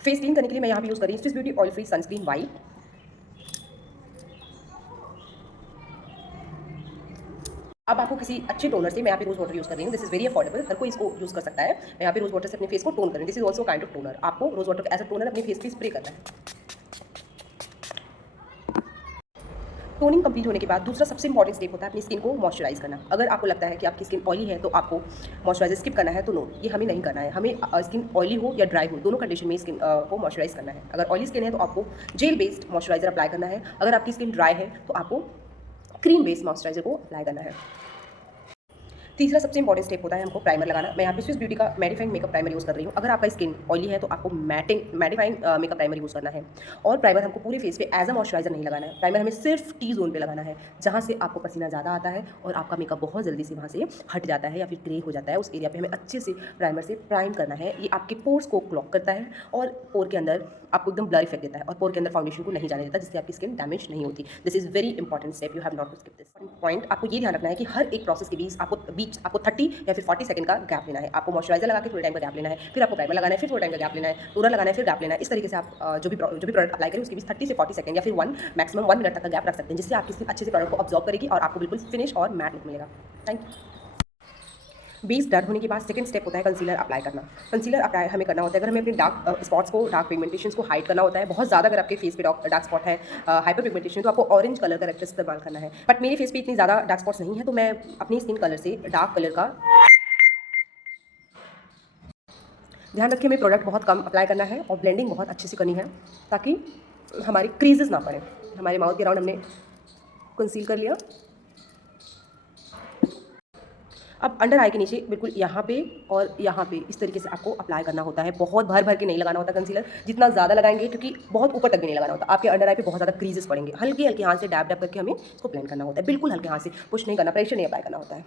Face clean करने के लिए मैं यहाँ पे यूज़ कर रही हूँ Swiss beauty oil free sunscreen white. अब आपको किसी अच्छे टोनर से, मैं यहाँ पे रोज वाटर यूज़ कर रही हूँ, दिस इज वेरी अफोर्डेबल, हर कोई इसको यूज़ कर सकता है। मैं यहाँ पे रोज वाटर से अपने फेस को टोन कर रही हूँ, this is also kind of toner. आपको rose water as a toner अपने फेस पे स्प्रे करना है। टोनिंग कंप्लीट होने के बाद दूसरा सबसे इंपॉर्टेंट स्टेप होता है अपनी स्किन को मॉइस्चराइज करना। अगर आपको लगता है कि आपकी स्किन ऑयली है तो आपको मॉइस्चराइजर स्किप करना है, तो नो, ये हमें नहीं करना है। हमें स्किन ऑयली हो या ड्राई हो, दोनों कंडीशन में स्किन को मॉइस्चराइज करना है। अगर ऑयली स्किन है तो आपको जेल बेस्ड मॉइस्चराइजर अप्लाई करना है। अगर आपकी स्किन ड्राई है तो आपको क्रीम बेस्ड मॉइस्चराइजर को अप्लाई करना है। तीसरा सबसे इंपॉर्टेंट स्टेप होता है हमको प्राइमर लगाना। मैं यहाँ पे स्विस ब्यूटी का मैटिफाइंग मेकअप प्राइमर यूज़ कर रही हूँ। अगर आपका स्किन ऑयली है तो आपको मैटिफाइंग मेकअप प्राइमर यूज़ करना है। और प्राइमर हमको पूरे फेस पे एज अ मॉइस्चराइजर नहीं लगाना है। प्राइमर हमें सिर्फ टी जोन पे लगाना है, जहाँ से आपको पसीना ज़्यादा आता है और आपका मेकअप बहुत जल्दी से वहाँ से हट जाता है या फिर ग्रे हो जाता है। उस एरिया पे हमें अच्छे से प्राइमर से प्राइम करना है। ये आपके पोर्स को क्लॉग करता है और पोर के अंदर आपको एकदम ब्लर इफेक्ट देता है और पोर के अंदर फाउंडेशन को नहीं जाने देता, जिससे आपकी स्किन डैमेज नहीं होती। This is very important step, you have not to skip this point. आपको ये ध्यान रखना है कि हर एक प्रोसेस के बीच आपको 30 या फिर 40 सेकंड का गैप लेना है। आपको मॉइस्चराइजर लगा के थोड़े टाइम का गैप लेना है, फिर आपको प्राइमर लगाना है, फिर थोड़ा टाइम का गैप लेना है, टोनर लगाना है, फिर गैप लेना है। इस तरीके से आप जो भी प्रोडक्ट अप्लाई करें उसके बीच 30 से 40 सेकंड या फिर मैक्सिमम 1 मिनट तक का गैप रख सकते हैं, जिससे आपकी स्किन अच्छे से प्रोडक्ट को ऑब्जॉर्व करेगी और आपको बिल्कुल फिनिश और मैट लुक मिलेगा। Thank you. बेस डन होने के बाद सेकंड स्टेप होता है कंसीलर अप्लाई करना। कंसीलर अप्लाई हमें करना होता है अगर हमें अपने डार्क स्पॉट्स को, डार्क पिगमेंटेशंस को हाइड करना होता है। बहुत ज़्यादा अगर आपके फेस पे डार्क स्पॉट है, हाइपर पिगमेंटेशन, तो आपको ऑरेंज कलर का करेक्टर इस्तेमाल करना है। बट मेरे फेस पे इतनी ज़्यादा डार्क स्पॉट्स नहीं है, तो मैं अपनी स्किन कलर से डार्क कलर का ध्यान रखिए। हमें प्रोडक्ट बहुत कम अप्लाई करना है और ब्लेंडिंग बहुत अच्छे से करनी है ताकि हमारी क्रीजेस ना पड़े। हमारे माउथ के अराउंड हमने कंसील कर लिया। अब अंडर आई के नीचे बिल्कुल यहाँ पे और यहाँ पे इस तरीके से आपको अप्लाई करना होता है। बहुत भर भर के नहीं लगाना होता कंसीलर, जितना ज़्यादा लगाएंगे, क्योंकि बहुत ऊपर तक भी नहीं लगाना होता। आपके अंडर आई पे बहुत ज़्यादा क्रीजेस पड़ेंगे। हल्के हल्के हाथ से डैब डैब करके हमें इसको ब्लेंड करना होता है। बिल्कुल हल्के हाथ से, पुश नहीं करना, प्रेशर नहीं अप्लाई करना होता है।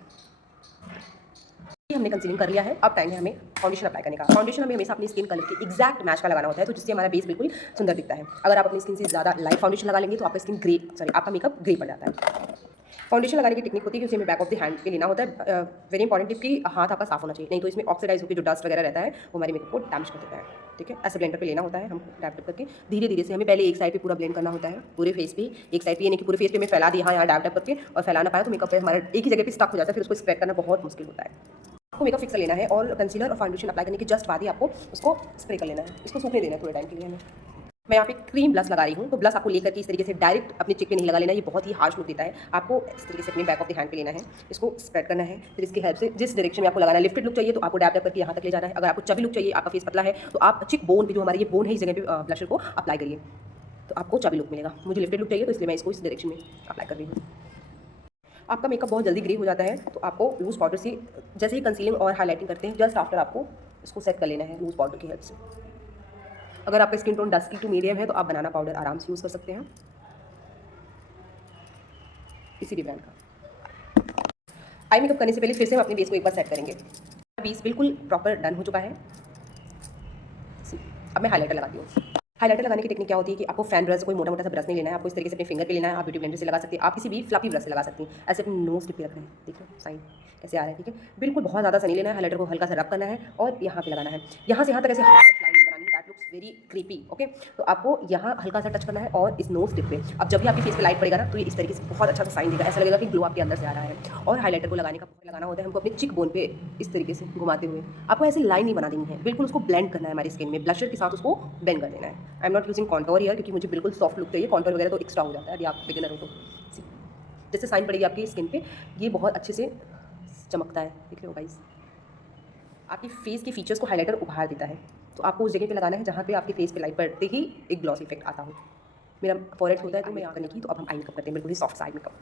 हमने कंसीलिंग कर लिया है, अब टाइम है हमें फाउंडेशन अप्लाई करने का। फाउंडेशन हमें हमेशा अपनी स्किन कलर के एग्जैक्ट मैच का लगाना होता है, तो जिससे हमारा बेस बिल्कुल सुंदर दिखता है। अगर आप अपनी स्किन से ज़्यादा लाइट फाउंडेशन लगा लेंगे तो आपका मेकअप ग्रे पड़ जाता है। फाउंडेशन लगाने की टेक्निक होती है कि उसे हमें बैक ऑफ द हैंड पे लेना होता है। वेरी इंपॉर्टेंट टिप कि हाथ आपका साफ होना चाहिए, नहीं तो इसमें ऑक्सीडाइज होकर जो डस्ट वगैरह रहता है वो हमारे मेकअप को डैमेज कर देता है। ठीक है, ऐसे ब्लेंडर पे लेना होता है, हम डैब डैब करके धीरे धीरे से हमें पहले एक साइड पे पूरा ब्लेंड करना होता है, पूरे फेस पे एक साइड पे, यानी कि पूरे फेस पे मैं फैला दिया यहाँ डैब डैब करके, और फैला ना पाया तो मेकअप पे हमारा एक ही जगह पे स्टक हो जाता है, फिर उसको स्प्रेड करना बहुत मुश्किल होता है। आपको मेकअप फिक्सर लेना है और कंसीलर और फाउंडेशन अप्लाई करने के जस्ट बाद ही आपको उसको स्प्रे कर लेना है। इसको सूखने देना है थोड़े टाइम के लिए हमें। मैं यहाँ पे क्रीम ब्लश लगा रही हूँ, तो ब्लश आपको लेकर के इस तरीके से डायरेक्ट अपने चिक पे नहीं लगा लेना, ये बहुत ही हार्श लुक देता है। आपको इस तरीके से अपने बैक ऑफ द हैंड पे लेना है, इसको स्प्रेड करना है, फिर इसकी हेल्प से जिस डायरेक्शन में आपको लगाना है, लिफ्टेड लुक चाहिए तो आपको डैब डैब करके यहाँ तक ले जाना है। अगर आपको चबी लुक चाहिए, आपका फेस पतला है, तो आप चिक बोन पे, जो हमारी ये बोन है, इस जगह पे ब्लशर को अप्लाई करिए, तो आपको चबी लुक मिलेगा। मुझे लिफ्टेड लुक चाहिए तो इसलिए मैं इसको इस डायरेक्शन में अप्लाई कर रही हूँ। आपका मेकअप बहुत जल्दी ग्रे हो जाता है, तो आपको लूज पाउडर से जैसे ही कंसीलिंग और हाईलाइटिंग करते हैं, जस्ट आफ्टर आपको इसको सेट कर लेना है लूज पाउडर की हेल्प से। अगर आपका skin tone dusky to medium है तो आप बनाना पाउडर आराम से यूज़ कर सकते हैं, किसी भी ब्रांड का। आई मेकअप करने से पहले फिर से हम अपने बेस को एक बार सेट करेंगे। बेस बिल्कुल प्रॉपर डन हो चुका है। अब मैं हाईलाइटर लगाती हूँ। हाईलाइटर लगाने की टेक्निक क्या होती है कि आपको फैन ब्रश, कोई मोटा मोटा सा ब्रश नहीं लेना है, आपको इस तरीके से अपने फिंगर पे लेना है। आप ब्यूटी ब्लेंडर से लगा सकती हैं, आप किसी भी फ्लफी ब्रश से लगा सकती हैं। ऐसे अपने नोज टिप पे रखना है, देख लो साइन कैसे आ रहा है। ठीक है, बिल्कुल बहुत ज़्यादा सा नहीं लेना है। हाईलाइटर को हल्का सा रब करना है और यहाँ पे लगाना है। यहाँ से यहाँ तक ऐसे हार्श लाइन नहीं बनानी है, that looks very creepy. Okay, तो आपको यहाँ हल्का सा टच करना है और इस नोज टिप पे। अब जब भी आपकी फेस पे लाइट पड़ेगा ना, तो ये इस तरीके से बहुत अच्छा सा साइन देगा, ऐसा लगेगा कि ग्लो आपके अंदर से आ रहा है। और हाईलाइटर को लगाना होता है हमको अपने चिक बोन पे इस तरीके से घुमाते हुए। आपको ऐसे लाइन नहीं बना देनी है, बिल्कुल उसको ब्लेंड करना है हमारी स्किन में, ब्लशर के साथ उसको ब्लेंड कर देना है। I am not using contour here, क्योंकि मुझे बिल्कुल सॉफ्ट लुक चाहिए। कॉन्टोर वगैरह तो एक्स्ट्रा हो जाता है यदि आप बिगिनर हो तो। जैसे साइन पड़ेगी आपकी स्किन पे, ये बहुत अच्छे से चमकता है, देख रहे हो गाइस। आपकी फेस के फीचर्स को हाईलाइटर उभार देता है, तो आपको उस जगह पे लगाना है जहाँ पे आपके फेस पे लाइट पड़ते ही एक ग्लॉस इफेक्ट आता हो। मेरा फॉरहेड होता है तो मैं यहाँ करने की, तो अब हम आई मेकअप करते हैं, बिल्कुल ही सॉफ्ट साइड मेकअप।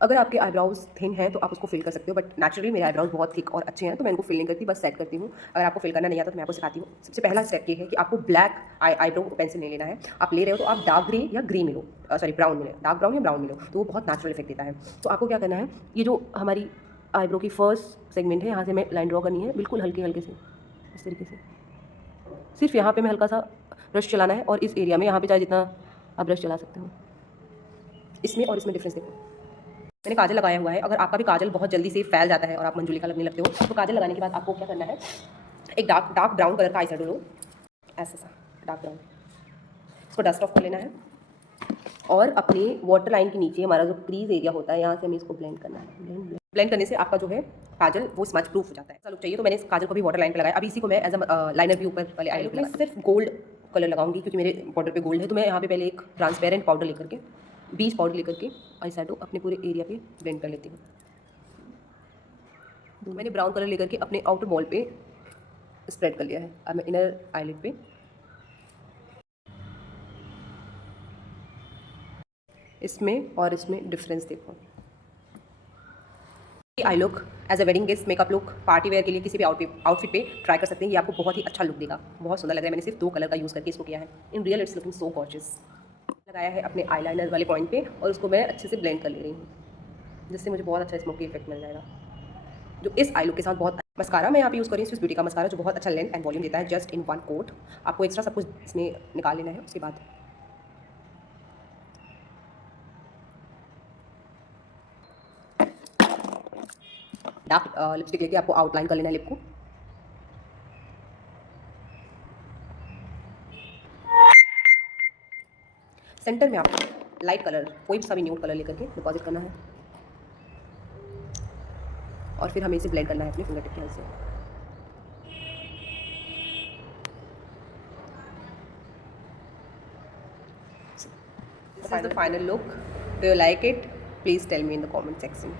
अगर आपके आईब्राउज थिन हैं तो आप उसको फिल कर सकते हो, बट नेचुरली मेरे आईब्राउज बहुत थिक और अच्छे हैं, तो मैं इनको फिल नहीं करती, बस सेट करती हूँ। अगर आपको फिल करना नहीं आता तो मैं आपको सिखाती हूँ। सबसे पहला स्टेप ये है कि आपको ब्लैक आईब्रो पेंसिल नहीं लेना है। आप ले रहे हो तो आप डार्क ग्रे या ग्रे मिलो, सॉरी ब्राउन मिले, डार्क ब्राउन या ब्राउन मिलो, तो वो बहुत नेचुरल इफेक्ट देता है। तो आपको क्या करना है, ये जो हमारी आईब्रो की फर्स्ट सेगमेंट है, यहाँ से हमें लाइन ड्रॉ करनी है, बिल्कुल हल्के हल्के से इस तरीके से। सिर्फ यहाँ पे मैं हल्का सा ब्रश चलाना है, और इस एरिया में यहाँ पे चाहे जितना आप ब्रश चला सकते हो। इसमें और इसमें डिफरेंस देखो, मैंने काजल लगाया हुआ है। अगर आपका भी काजल बहुत जल्दी से फैल जाता है और आप मंजुलिका लगने लगते हो, तो काजल लगाने के बाद आपको क्या करना है, एक डार्क डार्क ब्राउन कलर का आई शेडो लो, ऐसा सा डार्क ब्राउन, इसको डस्ट ऑफ कर लेना है और अपने वाटर लाइन के नीचे हमारा जो क्रीज एरिया होता है यहाँ से हमें इसको ब्लेंड करना है। ब्लेंड करने से आपका जो है काजल वो स्मच प्रूफ हो जाता है। ऐसा लुक चाहिए तो मैंने इस काजल को भी वाटर लाइन पे लगाया। अभी इसी को मैं एज अ लाइनर भी ऊपर वाले आई लुक में सिर्फ गोल्ड कलर लगाऊंगी क्योंकि मेरे बॉर्डर पे गोल्ड है। तो मैं यहाँ पे पहले एक ट्रांसपेरेंट पाउडर लेकर के, बीच पाउडर लेकर के आई शैडो अपने पूरे एरिया पे ब्लेंड कर लेती हूँ। तो मैंने ब्राउन कलर लेकर के अपने आउटर वॉल पे स्प्रेड कर लिया है। अब मैं इनर आईलिड पे इसमें और इसमें डिफरेंस देखो। I look as a wedding guest makeup look party wear के लिए किसी भी आउटफिट पे ट्राई कर सकते हैं। ये आपको बहुत ही अच्छा लुक देगा, बहुत सुंदर लग रहा है। मैंने सिर्फ 2 कलर का यूज़ करके इसको किया है। In real it's looking so gorgeous. लगाया है अपने आईलाइनर वाले पॉइंट पे और उसको मैं अच्छे से ब्लेंड कर ले रही हूँ, जिससे मुझे बहुत अच्छा स्मोकी इफेक्ट मिल जाएगा जो इस आई लुक के साथ बहुत। मस्कारा मैं यहाँ पे यूज़ कर रही हूँ स्विस ब्यूटी का मस्कारा, जो बहुत अच्छा लेंथ एंड वॉल्यूम देता है जस्ट इन 1 कोट। आपको एक्स्ट्रा सब कुछ इसमें निकाल लेना है। उसके बाद डार्क लिपस्टिक लेके आपको आउटलाइन कर लेना है लिप को। सेंटर में आपको लाइट कलर कोई सा भी न्यूड कलर लेकर के डिपॉजिट करना है और फिर हमें इसे ब्लेंड करना है अपने फिंगर टिप की हेल्प से। This is the final look. Do you like it? Please tell me in the comment section.